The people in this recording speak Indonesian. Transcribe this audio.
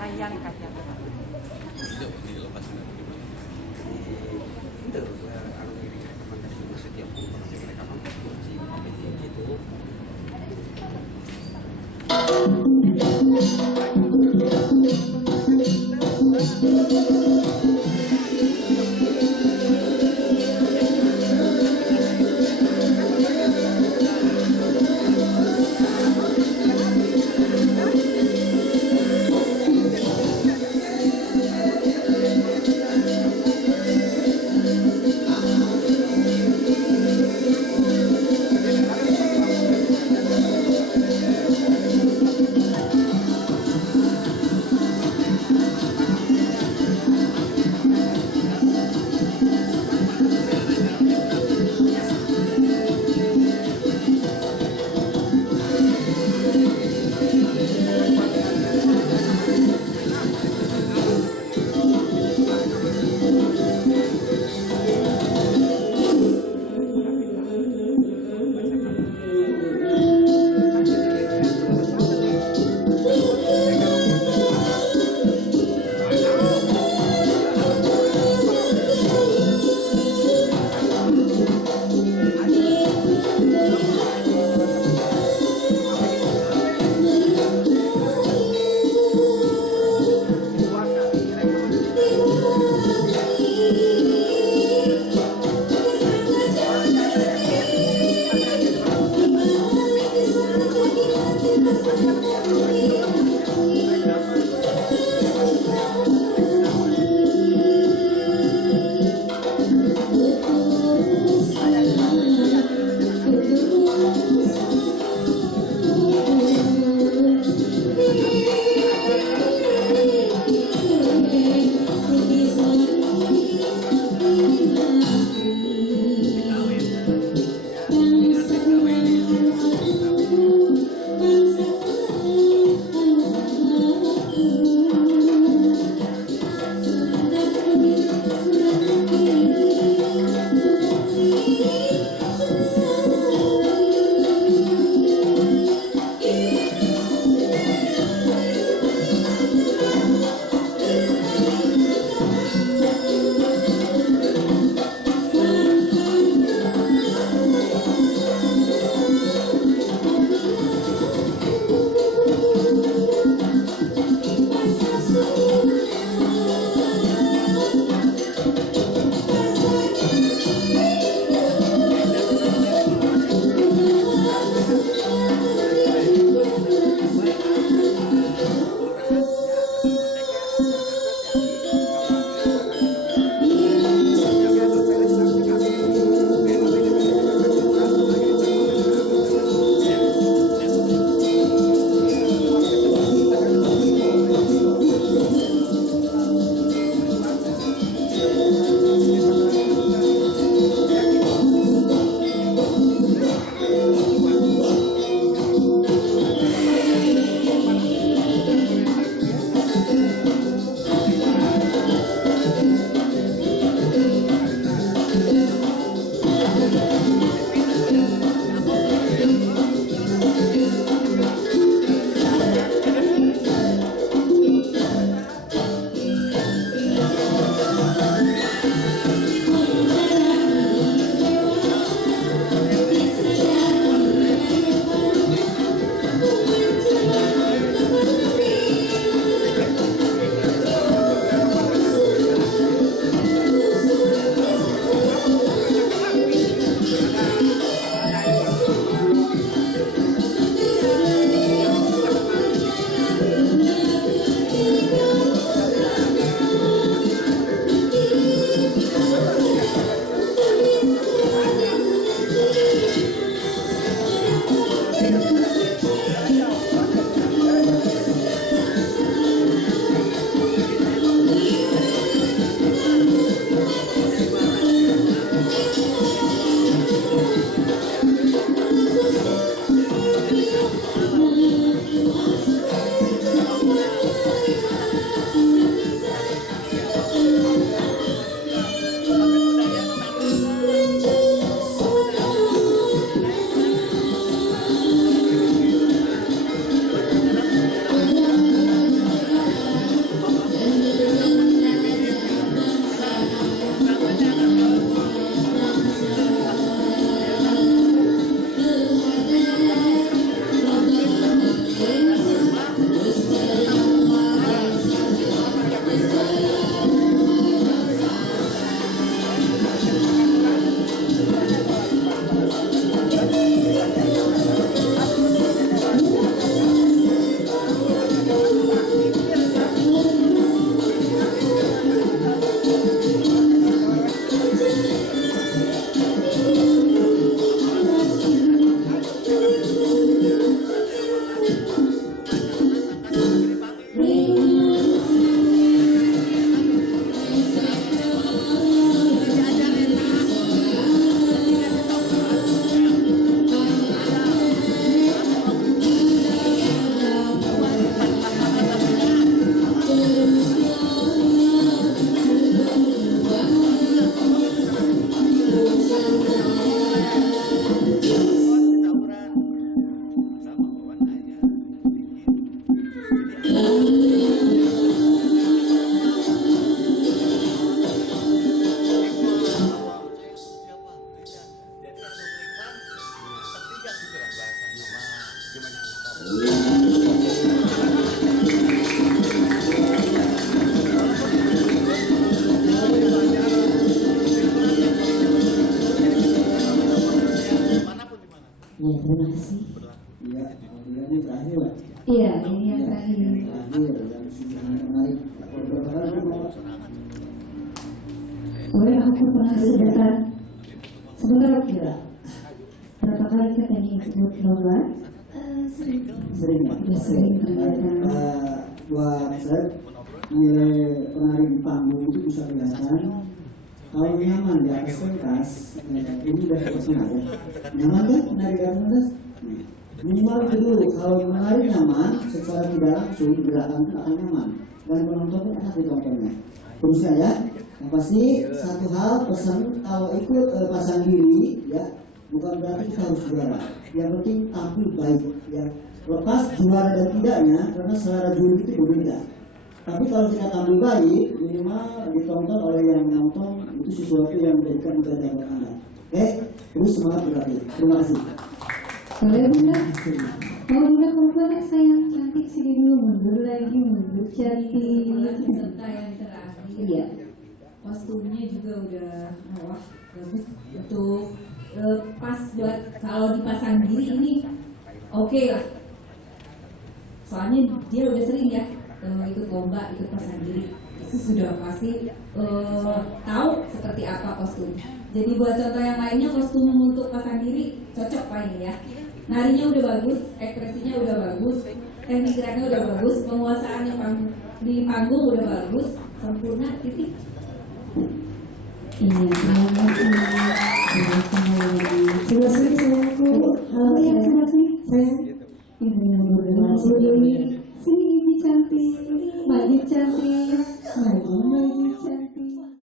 Ayang katanya. Itu dilepas itu kalau ini rekomendasi setiap mereka mampu si kompetisi itu Ya, terima kasih. Iya, alhamdulillah ini terakhir lah. Iya, ini yang terakhir. Terakhir yang sangat menarik. Berapa kali aku mau? Boleh aku pernah sebentar kira. Berapa kali katanya ikut lomba? Sering ya? Udah sering ternyata. Buat saya nilai penari di panggung itu bisa kelihatan. Kalau nyaman di atas pentas, ini udah personal ya. Nyaman kan menari di atas pentas? Minimal itu dulu. Kalau menari nyaman, secara tidak langsung gerakan itu akan nyaman dan penonton pun enak ditontonnya. Terusnya ya, yang pasti satu hal pesan kalau ikut pasang diri ya, bukan berarti kita harus juara. Yang penting tampil baik ya. Lepas juara dan tidaknya, karena selera juri itu berbeda. Tapi kalau kita tampil baik, minimal ditonton oleh yang menonton itu sesuatu yang menjadikan budaya buat Anda. Oke, terus semangat berlatih. Terima kasih. Boleh Bunda? Mau Bunda komplain saya cantik sini dulu, mundur lagi, mundur cantik. Serta yang terakhir. Iya. Kostumnya juga udah mewah, bagus untuk pas buat kalau dipasang diri ini oke lah. Soalnya dia udah sering ya ikut lomba, ikut pasang diri, itu sudah pasti tahu seperti apa kostum. Jadi buat contoh yang lainnya, kostum untuk pasang diri cocok Pak ini ya. Narinya udah bagus, ekspresinya udah bagus, teknik geraknya udah bagus, penguasaannya di panggung udah bagus, sempurna, titik. Iya, terima